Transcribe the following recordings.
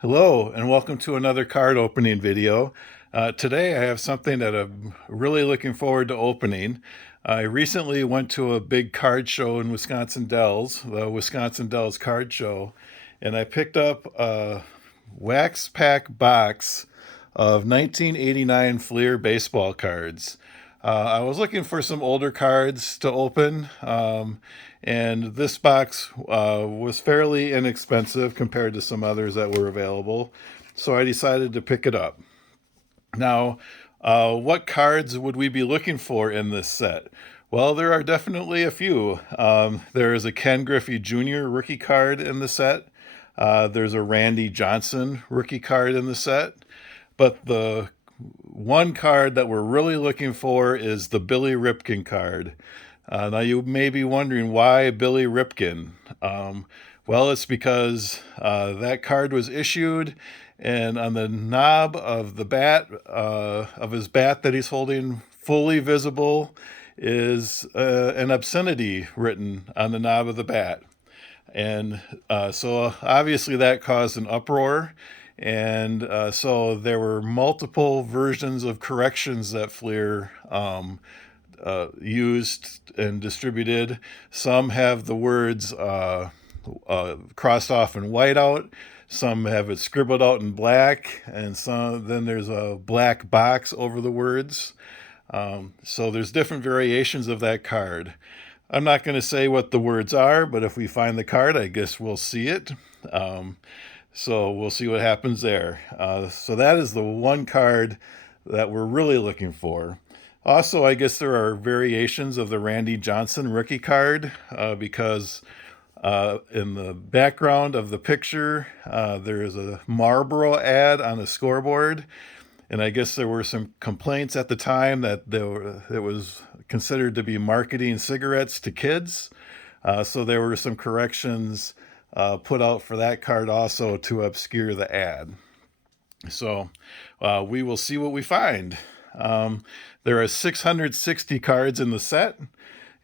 Hello, and welcome to another card opening video. Today I have something that I'm really looking forward to opening. I recently went to a big card show in Wisconsin Dells, the Wisconsin Dells Card Show, and I picked up a wax pack box of 1989 Fleer baseball cards. I was looking for some older cards to open, and this box was fairly inexpensive compared to some others that were available, so I decided to pick it up. Now, what cards would we be looking for in this set? Well, there are definitely a few. There is a Ken Griffey Jr. rookie card in the set. There's a Randy Johnson rookie card in the set. But the one card that we're really looking for is the Billy Ripken card. Now, you may be wondering why Billy Ripken. Well, it's because that card was issued, and on the knob of the bat, of his bat that he's holding, fully visible, is an obscenity written on the knob of the bat. And so obviously that caused an uproar. And so there were multiple versions of corrections that Fleer used and distributed. Some have the words crossed off in whiteout. Some have it scribbled out in black, and then there's a black box over the words. So there's different variations of that card. I'm not going to say what the words are, but if we find the card, I guess we'll see it. So we'll see what happens there. So that is the one card that we're really looking for. Also, I guess there are variations of the Randy Johnson rookie card because in the background of the picture, there is a Marlboro ad on the scoreboard. And I guess there were some complaints at the time that it was considered to be marketing cigarettes to kids. So there were some corrections put out for that card also to obscure the ad. So we will see what we find. There are 660 cards in the set,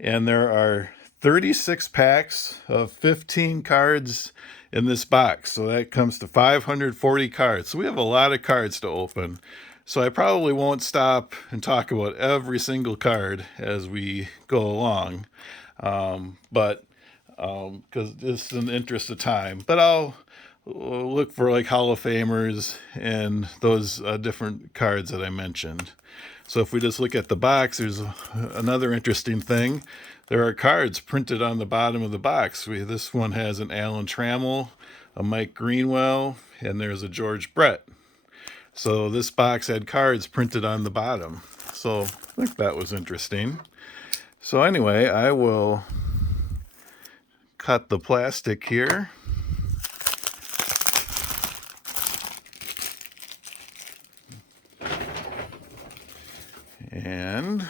and there are 36 packs of 15 cards in this box. So that comes to 540 cards. So we have a lot of cards to open. So I probably won't stop and talk about every single card as we go along. But because it's in the interest of time. But I'll look for like Hall of Famers and those different cards that I mentioned. So if we just look at the box, there's another interesting thing. There are cards printed on the bottom of the box. This one has an Alan Trammell, a Mike Greenwell, and there's a George Brett. So this box had cards printed on the bottom. So I think that was interesting. So anyway, I will cut the plastic here. And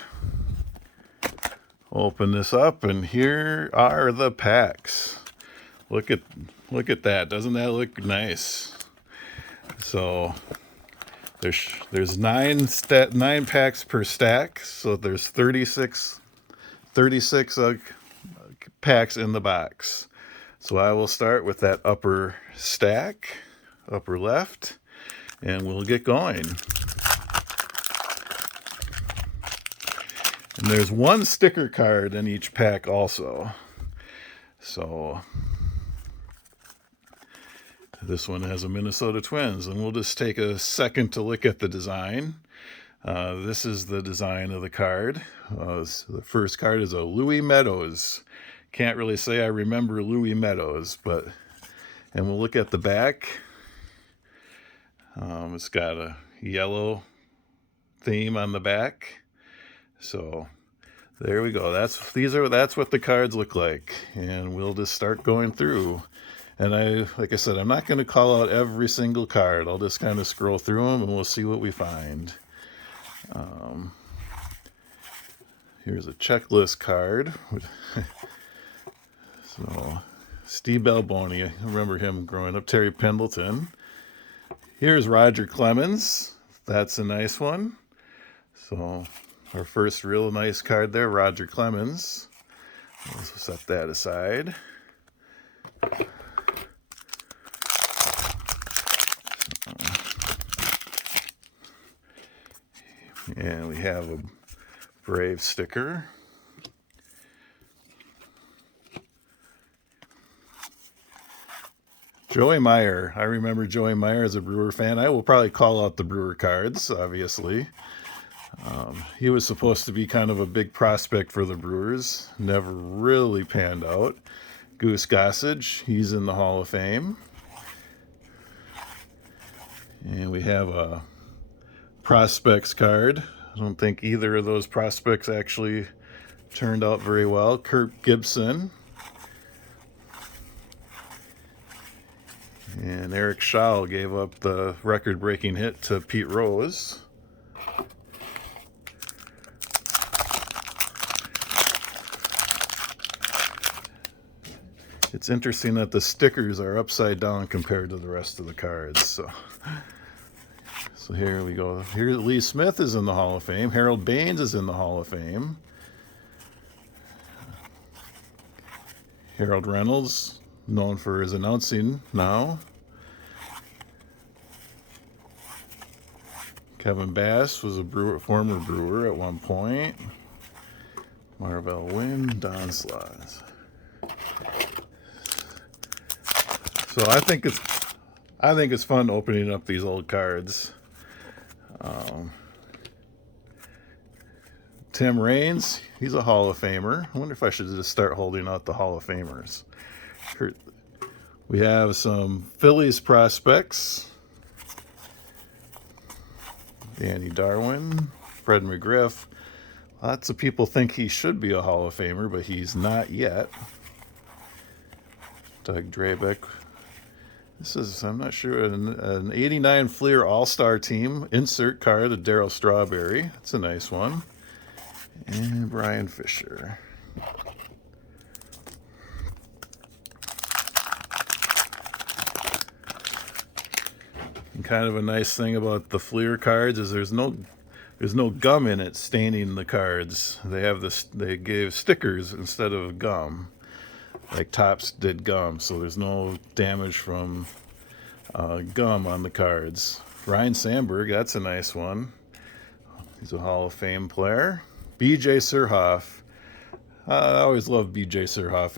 open this up, and here are the packs. Look at that. Doesn't that look nice? So there's nine packs per stack, so there's 36 packs in the box. So I will start with that upper stack, upper left, and we'll get going. And there's one sticker card in each pack also. So this one has a Minnesota Twins, and we'll just take a second to look at the design. This is the design of the card. The first card is a Louis Meadows. Can't really say I remember Louis Meadows, and we'll look at the back. It's got a yellow theme on the back. So there we go. That's what the cards look like, and we'll just start going through. And like I said, I'm not going to call out every single card. I'll just kind of scroll through them, and we'll see what we find. Here's a checklist card. So Steve Balboni, I remember him growing up. Terry Pendleton. Here's Roger Clemens. That's a nice one. So our first real nice card there, Roger Clemens. Let's set that aside. And we have a Brave sticker. Joey Meyer. I remember Joey Meyer as a Brewer fan. I will probably call out the Brewer cards, obviously. He was supposed to be kind of a big prospect for the Brewers. Never really panned out. Goose Gossage, he's in the Hall of Fame. And we have a prospects card. I don't think either of those prospects actually turned out very well. Kirk Gibson. And Eric Schall gave up the record-breaking hit to Pete Rose. It's interesting that the stickers are upside down compared to the rest of the cards. So here we go. Here Lee Smith is in the Hall of Fame. Harold Baines is in the Hall of Fame. Harold Reynolds, known for his announcing now. Kevin Bass was a former Brewer at one point. Marvell Wynn, Don Sloss. So I think it's fun opening up these old cards. Tim Raines, he's a Hall of Famer. I wonder if I should just start holding out the Hall of Famers. We have some Phillies prospects. Danny Darwin, Fred McGriff. Lots of people think he should be a Hall of Famer, but he's not yet. Doug Drabeck. This is, I'm not sure, an 89 Fleer All-Star Team insert card of Daryl Strawberry. That's a nice one. And Brian Fisher. And kind of a nice thing about the Fleer cards is there's no gum in it staining the cards. They gave stickers instead of gum, like Topps did gum, so there's no damage from gum on the cards. Ryan Sandberg, that's a nice one. He's a Hall of Fame player. B.J. Surhoff. I always loved B.J. Surhoff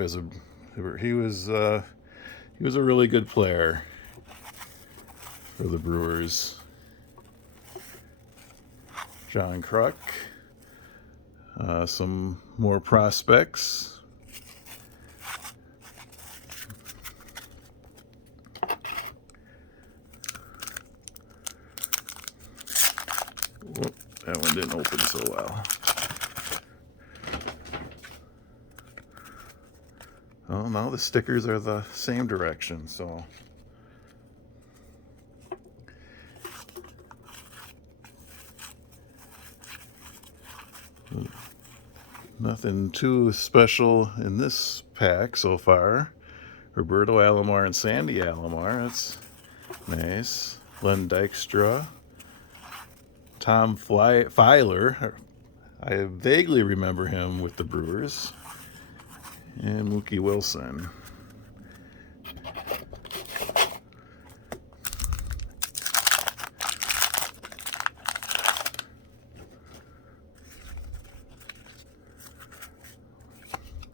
he was a really good player for the Brewers. John Kruk. Some more prospects. Whoop, that one didn't open so well. Oh, now the stickers are the same direction, so. Nothing too special in this pack so far. Roberto Alomar and Sandy Alomar, that's nice. Len Dykstra. Tom Filer, I vaguely remember him with the Brewers. And Mookie Wilson.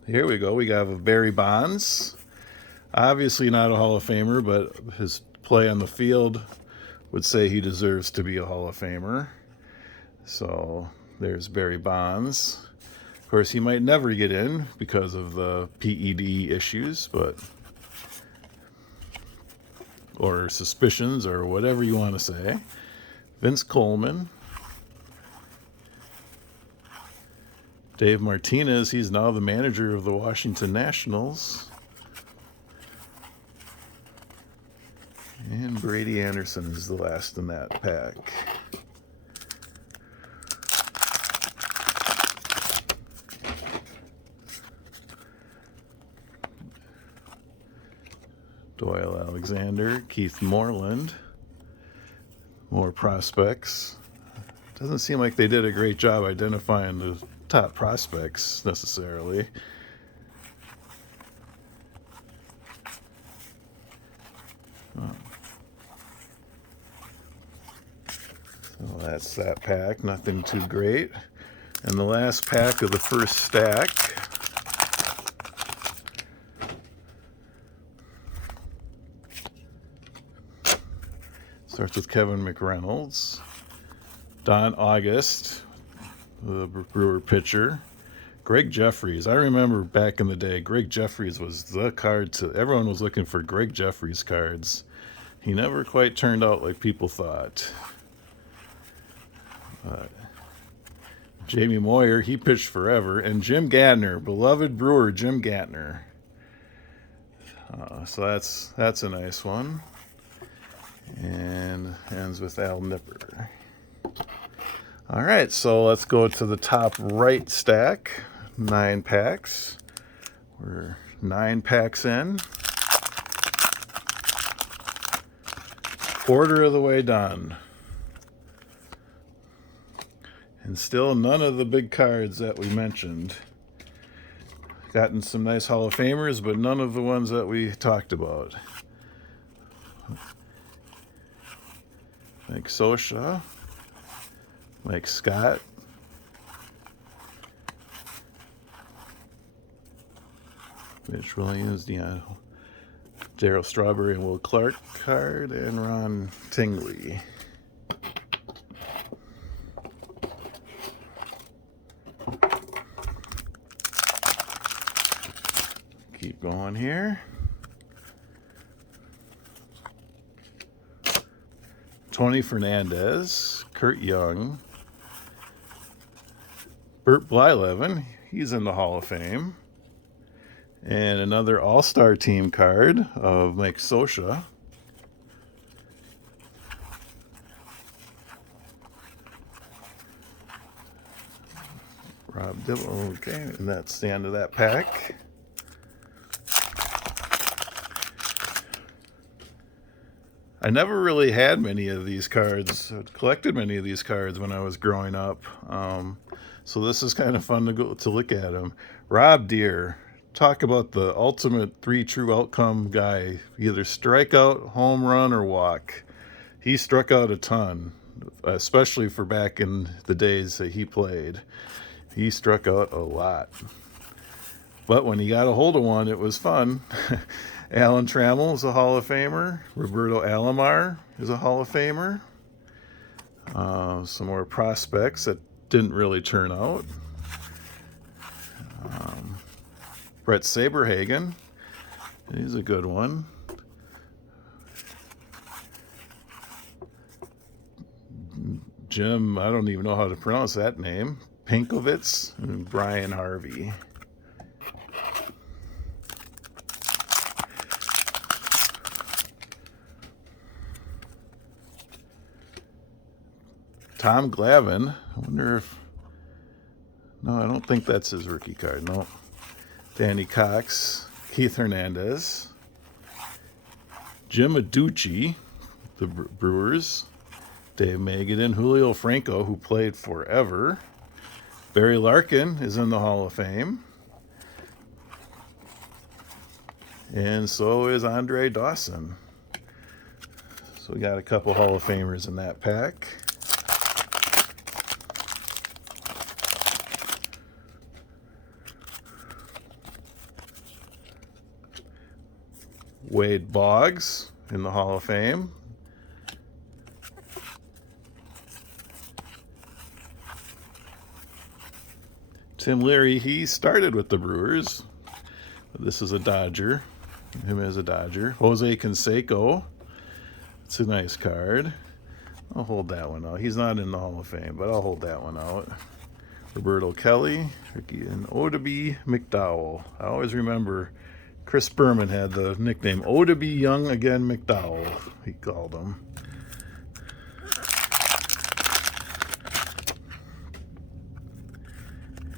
Here we go. We got a Barry Bonds. Obviously not a Hall of Famer, but his play on the field would say he deserves to be a Hall of Famer. So there's Barry Bonds. Of course, he might never get in because of the PED issues, or suspicions, or whatever you want to say. Vince Coleman. Dave Martinez, he's now the manager of the Washington Nationals. And Brady Anderson is the last in that pack. Doyle Alexander, Keith Moreland. More prospects. Doesn't seem like they did a great job identifying the top prospects necessarily. Well, that's that pack, nothing too great. And the last pack of the first stack. Starts with Kevin McReynolds. Don August, the Brewer pitcher. Greg Jeffries. I remember back in the day, Greg Jeffries was the card to... Everyone was looking for Greg Jeffries cards. He never quite turned out like people thought. Jamie Moyer, he pitched forever. And Jim Gantner, beloved Brewer Jim Gantner. So that's a nice one. And ends with Al Nipper. All right, so let's go to the top right stack. 9 packs. We're 9 packs in. Quarter of the way done. And still none of the big cards that we mentioned. Gotten some nice Hall of Famers, but none of the ones that we talked about. Mike Scioscia, Mike Scott, Mitch Williams, Daryl Strawberry and Will Clark card, and Ron Tingley. Keep going here. Tony Fernandez, Kurt Young, Bert Blyleven, he's in the Hall of Fame, and another All-Star team card of Mike Scioscia. Rob Dibble, okay, and that's the end of that pack. I never really had many of these cards, collected many of these cards when I was growing up. So this is kind of fun to look at them. Rob Deere, talk about the ultimate 3 true outcome guy. Either strikeout, home run, or walk. He struck out a ton, especially for back in the days that he played. He struck out a lot. But when he got a hold of one, it was fun. Alan Trammell is a Hall of Famer. Roberto Alomar is a Hall of Famer. Some more prospects that didn't really turn out. Brett Saberhagen, he's a good one. Jim, I don't even know how to pronounce that name. Pinkovitz and Brian Harvey. Tom Glavine. I wonder if... No, I don't think that's his rookie card. No. Danny Cox. Keith Hernandez. Jim Adducci, the Brewers. Dave Magadan. Julio Franco, who played forever. Barry Larkin is in the Hall of Fame. And so is Andre Dawson. So we got a couple Hall of Famers in that pack. Wade Boggs in the Hall of Fame. Tim Leary, he started with the Brewers. This is a Dodger. Him as a Dodger. Jose Canseco. It's a nice card. I'll hold that one out. He's not in the Hall of Fame, but I'll hold that one out. Roberto Kelly, Ricky, and Oddibe McDowell. I always remember Chris Berman had the nickname Oddibe Young Again McDowell, he called him.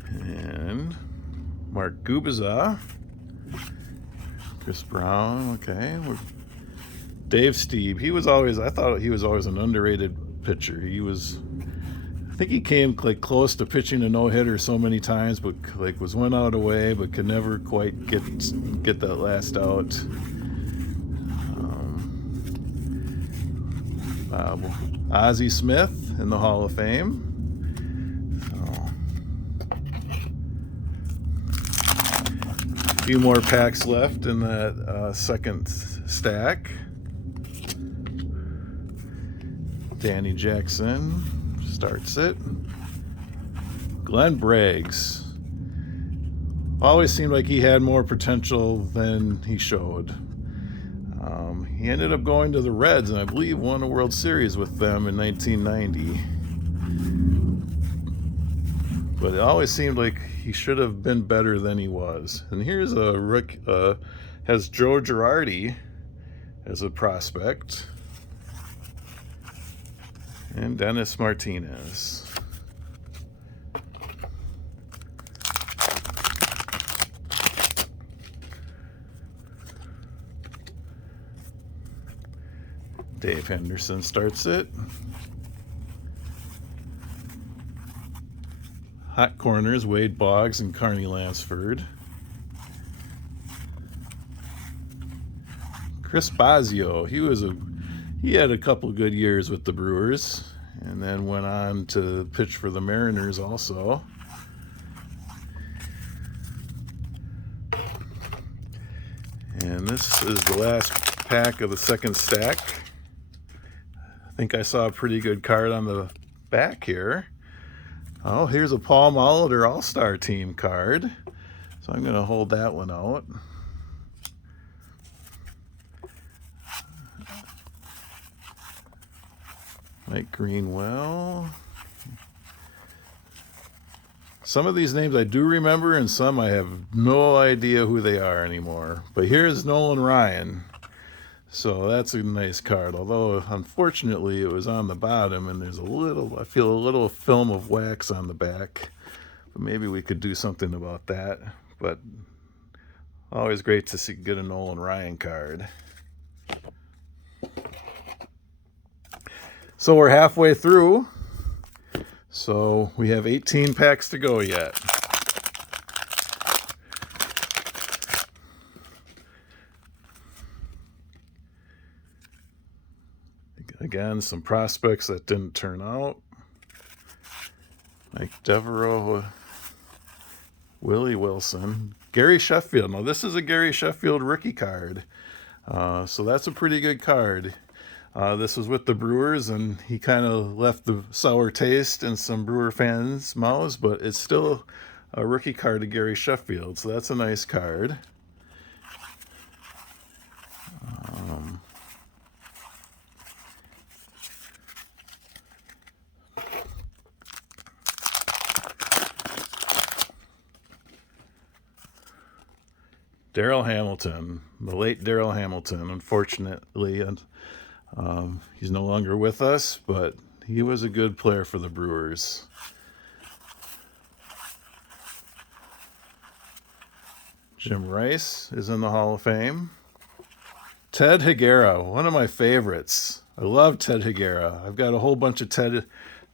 And Mark Gubiza, Chris Brown, okay. Dave Stieb, he was always, I thought he was always an underrated pitcher. He was, I think he came like close to pitching a no-hitter so many times, but like was one out away, but could never quite get that last out. Ozzie Smith in the Hall of Fame. A few more packs left in that second stack. Danny Jackson starts it. Glenn Braggs. Always seemed like he had more potential than he showed. He ended up going to the Reds and I believe won a World Series with them in 1990. But it always seemed like he should have been better than he was. And here's a has Joe Girardi as a prospect. And Dennis Martinez. Dave Henderson starts it. Hot corners, Wade Boggs and Carney Lansford. Chris Bosio, he had a couple good years with the Brewers and then went on to pitch for the Mariners also. And this is the last pack of the second stack. I think I saw a pretty good card on the back here. Oh, here's a Paul Molitor All-Star Team card. So I'm going to hold that one out. Mike Greenwell. Some of these names I do remember and some I have no idea who they are anymore. But here's Nolan Ryan. So that's a nice card, although unfortunately it was on the bottom and there's I feel a little film of wax on the back. But maybe we could do something about that. But always great to get a Nolan Ryan card. So we're halfway through. So we have 18 packs to go yet. Again, some prospects that didn't turn out. Mike Devereaux, Willie Wilson, Gary Sheffield. Now this is a Gary Sheffield rookie card. So that's a pretty good card. This was with the Brewers and he kind of left the sour taste in some Brewer fans' mouths, but it's still a rookie card to Gary Sheffield. So that's a nice card. Daryl Hamilton, the late Daryl Hamilton, unfortunately, he's no longer with us, but he was a good player for the Brewers. Jim Rice is in the Hall of Fame. Ted Higuera, one of my favorites. I love Ted Higuera. I've got a whole bunch of Ted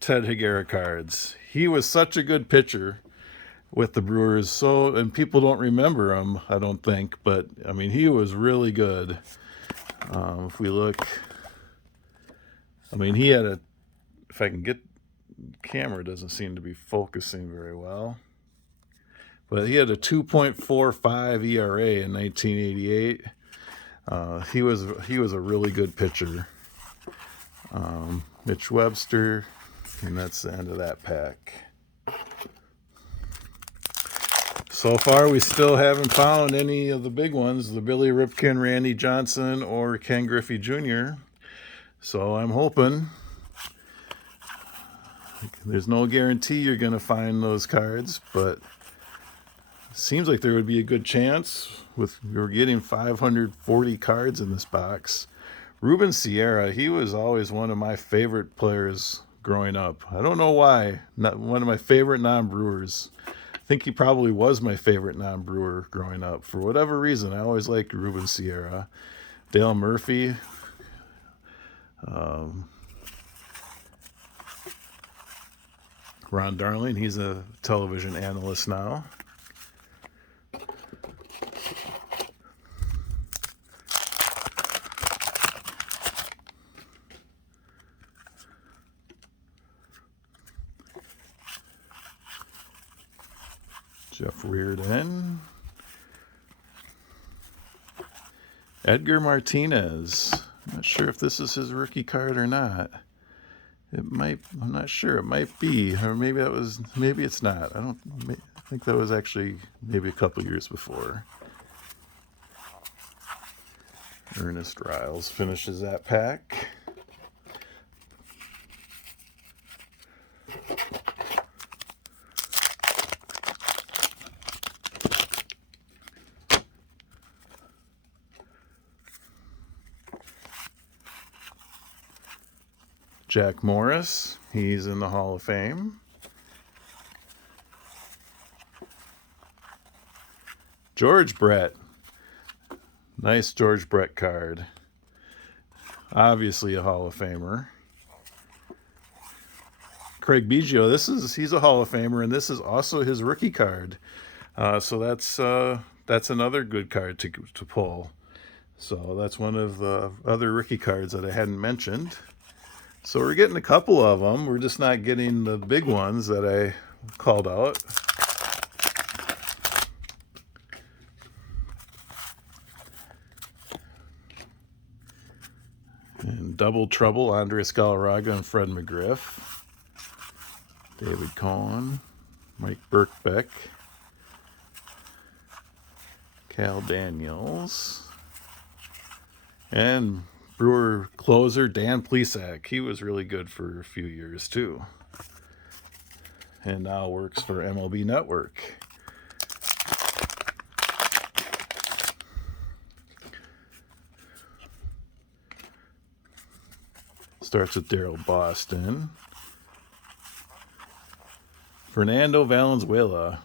Higuera cards. He was such a good pitcher with the Brewers, and people don't remember him, I don't think, but I mean he was really good. If we look, I mean he had if I can get, camera doesn't seem to be focusing very well, but he had a 2.45 ERA in 1988. He was a really good pitcher. Mitch Webster, and that's the end of that pack. So far, we still haven't found any of the big ones, the Billy Ripken, Randy Johnson, or Ken Griffey Jr. So I'm hoping. There's no guarantee you're going to find those cards, but it seems like there would be a good chance. We're getting 540 cards in this box. Ruben Sierra, he was always one of my favorite players growing up. I don't know why. Not one of my favorite non-Brewers. I think he probably was my favorite non-Brewer growing up. For whatever reason, I always liked Ruben Sierra. Dale Murphy. Ron Darling, he's a television analyst now. Jeff Reardon. Edgar Martinez. I'm not sure if this is his rookie card or not. It might, I'm not sure. It might be, or maybe it's not. I think that was actually maybe a couple years before. Ernest Riles finishes that pack. Jack Morris, he's in the Hall of Fame. George Brett. Nice George Brett card. Obviously a Hall of Famer. Craig Biggio, he's a Hall of Famer, and this is also his rookie card. So that's another good card to pull. So that's one of the other rookie cards that I hadn't mentioned. So we're getting a couple of them. We're just not getting the big ones that I called out. And Double Trouble, Andres Galarraga and Fred McGriff. David Cohen, Mike Birkbeck, Cal Daniels, and Brewer closer Dan Plesac. He was really good for a few years too, and now works for MLB Network. Starts with Daryl Boston. Fernando Valenzuela.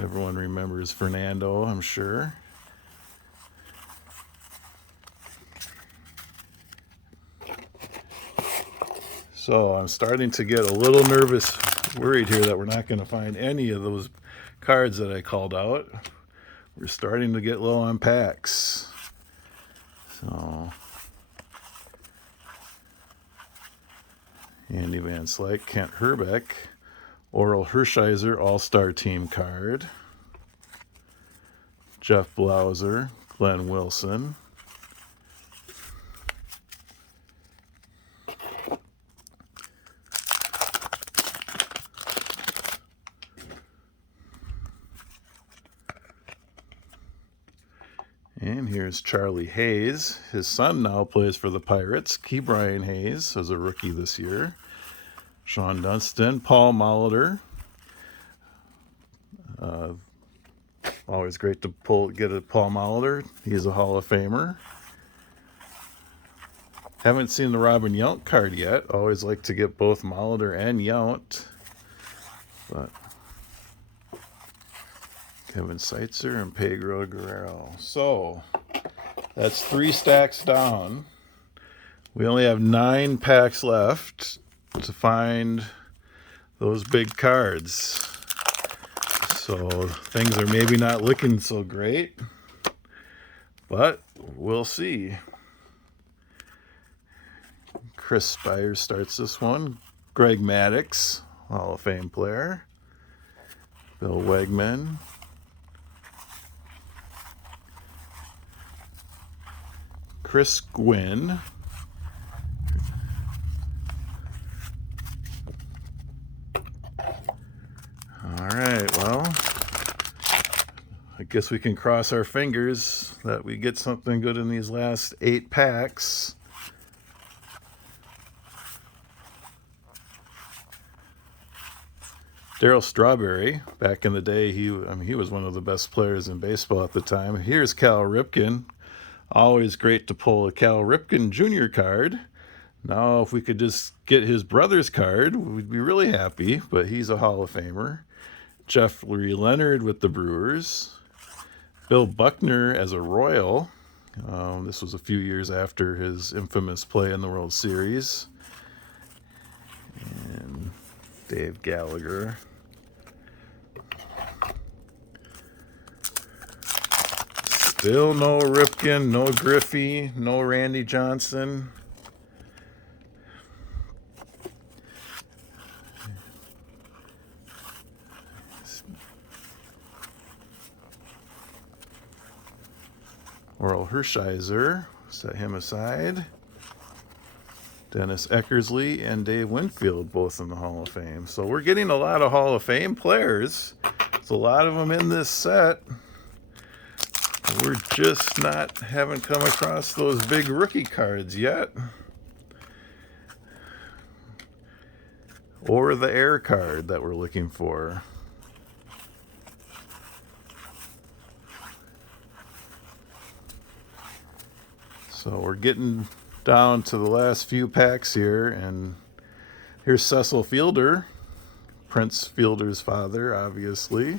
Everyone remembers Fernando, I'm sure. So I'm starting to get a little worried here that we're not going to find any of those cards that I called out. We're starting to get low on packs. So Andy Van Slyke, Kent Herbeck, Oral Hershiser All-Star Team card, Jeff Blauser, Glenn Wilson, and here's Charlie Hayes. His son now plays for the Pirates. Ke'Bryan Hayes as a rookie this year. Sean Dunston, Paul Molitor. Always great to get a Paul Molitor. He's a Hall of Famer. Haven't seen the Robin Yount card yet. Always like to get both Molitor and Yount. But Kevin Seitzer and Pedro Guerrero. So that's 3 stacks down. We only have 9 packs left to find those big cards. So things are maybe not looking so great, but we'll see. Chris Spires starts this one. Greg Maddux, Hall of Fame player. Bill Wegman. Chris Gwynn. All right, well, I guess we can cross our fingers that we get something good in these last 8 packs. Daryl Strawberry, back in the day, he was one of the best players in baseball at the time. Here's Cal Ripken. Always great to pull a Cal Ripken Jr. card. Now, if we could just get his brother's card, we'd be really happy, but he's a Hall of Famer. Jeffrey Leonard with the Brewers. Bill Buckner as a Royal. This was a few years after his infamous play in the World Series. And Dave Gallagher. Still no Ripken, no Griffey, no Randy Johnson. Oral Hershiser, set him aside. Dennis Eckersley and Dave Winfield, both in the Hall of Fame. So we're getting a lot of Hall of Fame players. There's a lot of them in this set. We're just haven't come across those big rookie cards yet. Or the air card that we're looking for. So we're getting down to the last few packs here, and here's Cecil Fielder, Prince Fielder's father, obviously.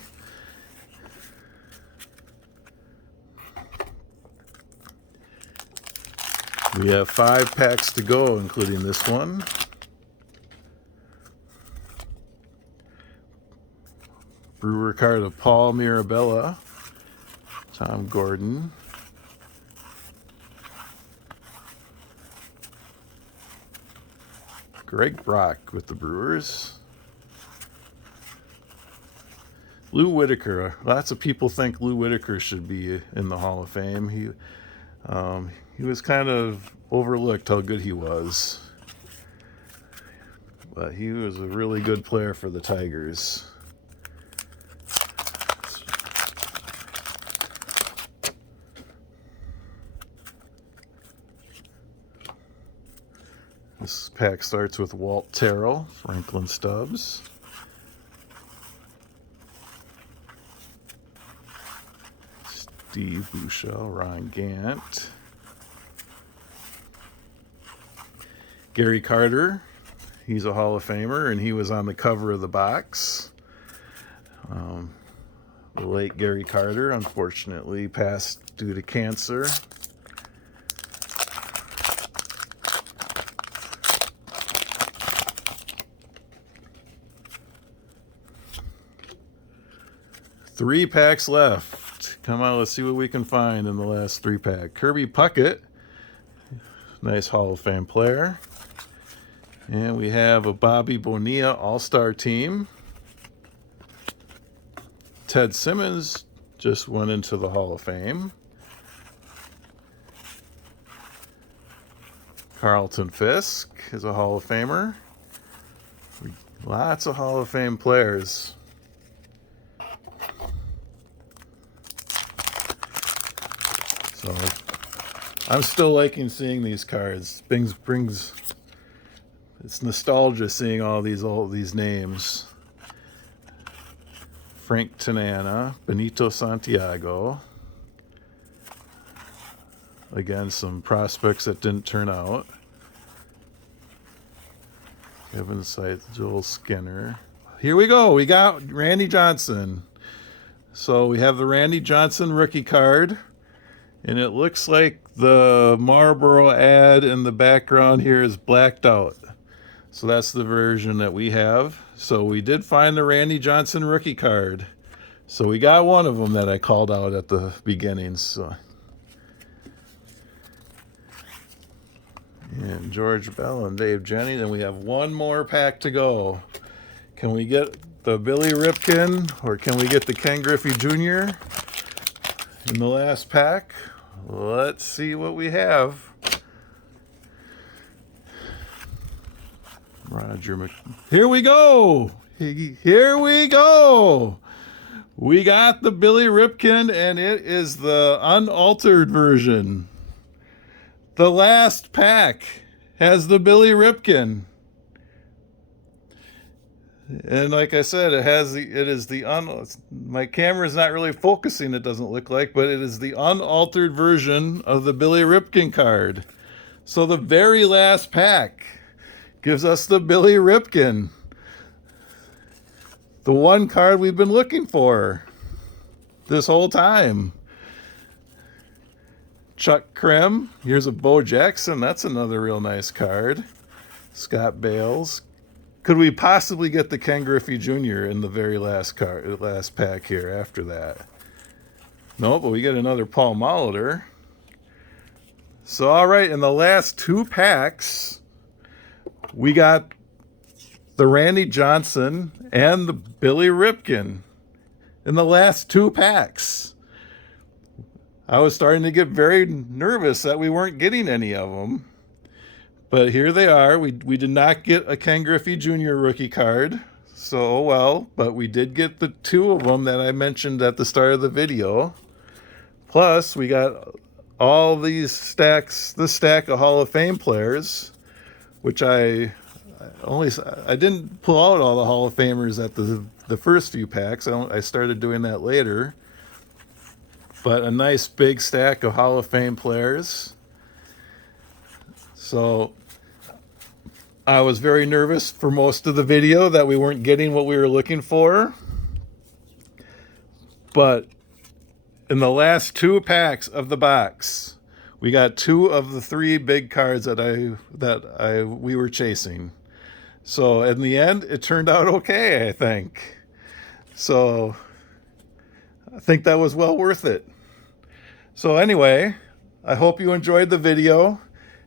We have 5 packs to go, including this one. Brewer card of Paul Mirabella, Tom Gordon. Greg Brock with the Brewers. Lou Whitaker. Lots of people think Lou Whitaker should be in the Hall of Fame. He was kind of overlooked how good he was. But he was a really good player for the Tigers. This pack starts with Walt Terrell, Franklin Stubbs. Steve Bushell, Ron Gant. Gary Carter, he's a Hall of Famer, and he was on the cover of the box. The late Gary Carter, unfortunately, passed due to cancer. Three packs left. Come on, let's see what we can find in the last 3 pack. Kirby Puckett, nice Hall of Fame player. And we have a Bobby Bonilla All-Star team. Ted Simmons just went into the Hall of Fame. Carlton Fisk is a Hall of Famer. Lots of Hall of Fame players. So I'm still liking seeing these cards. It's nostalgia seeing all these names. Frank Tanana, Benito Santiago. Again, some prospects that didn't turn out. Kevin Seitz, Joel Skinner. Here we go. We got Randy Johnson. So we have the Randy Johnson rookie card. And it looks like the Marlboro ad in the background here is blacked out. So that's the version that we have. So we did find the Randy Johnson rookie card. So we got one of them that I called out at the beginning. So. And George Bell and Dave Jennings. And we have one more pack to go. Can we get the Billy Ripken or can we get the Ken Griffey Jr. in the last pack? Let's see what we have. Here we go. Here we go. We got the Billy Ripken, and it is the unaltered version. The last pack has the Billy Ripken. And like I said, my camera is not really focusing, it doesn't look like, but it is the unaltered version of the Billy Ripken card. So the very last pack gives us the Billy Ripken. The one card we've been looking for this whole time. Chuck Krim. Here's a Bo Jackson. That's another real nice card. Scott Bales. Could we possibly get the Ken Griffey Jr. in the very last pack here after that? No, but we get another Paul Molitor. So, all right, in the last 2 packs, we got the Randy Johnson and the Billy Ripken in the last 2 packs. I was starting to get very nervous that we weren't getting any of them. But here they are. We did not get a Ken Griffey Jr. rookie card. So, oh well. But we did get the 2 of them that I mentioned at the start of the video. Plus, we got all these stacks, this stack of Hall of Fame players, which I didn't pull out all the Hall of Famers at the first few packs. I started doing that later. But a nice big stack of Hall of Fame players. So I was very nervous for most of the video that we weren't getting what we were looking for. But in the last 2 packs of the box, we got 2 of the 3 big cards that we were chasing. So in the end, it turned out okay, I think. So I think that was well worth it. So anyway, I hope you enjoyed the video.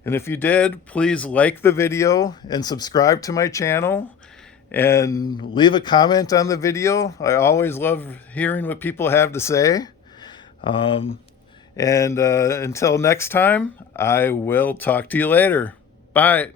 And if you did, please like the video and subscribe to my channel and leave a comment on the video. I always love hearing what people have to say. Until next time, I will talk to you later. Bye.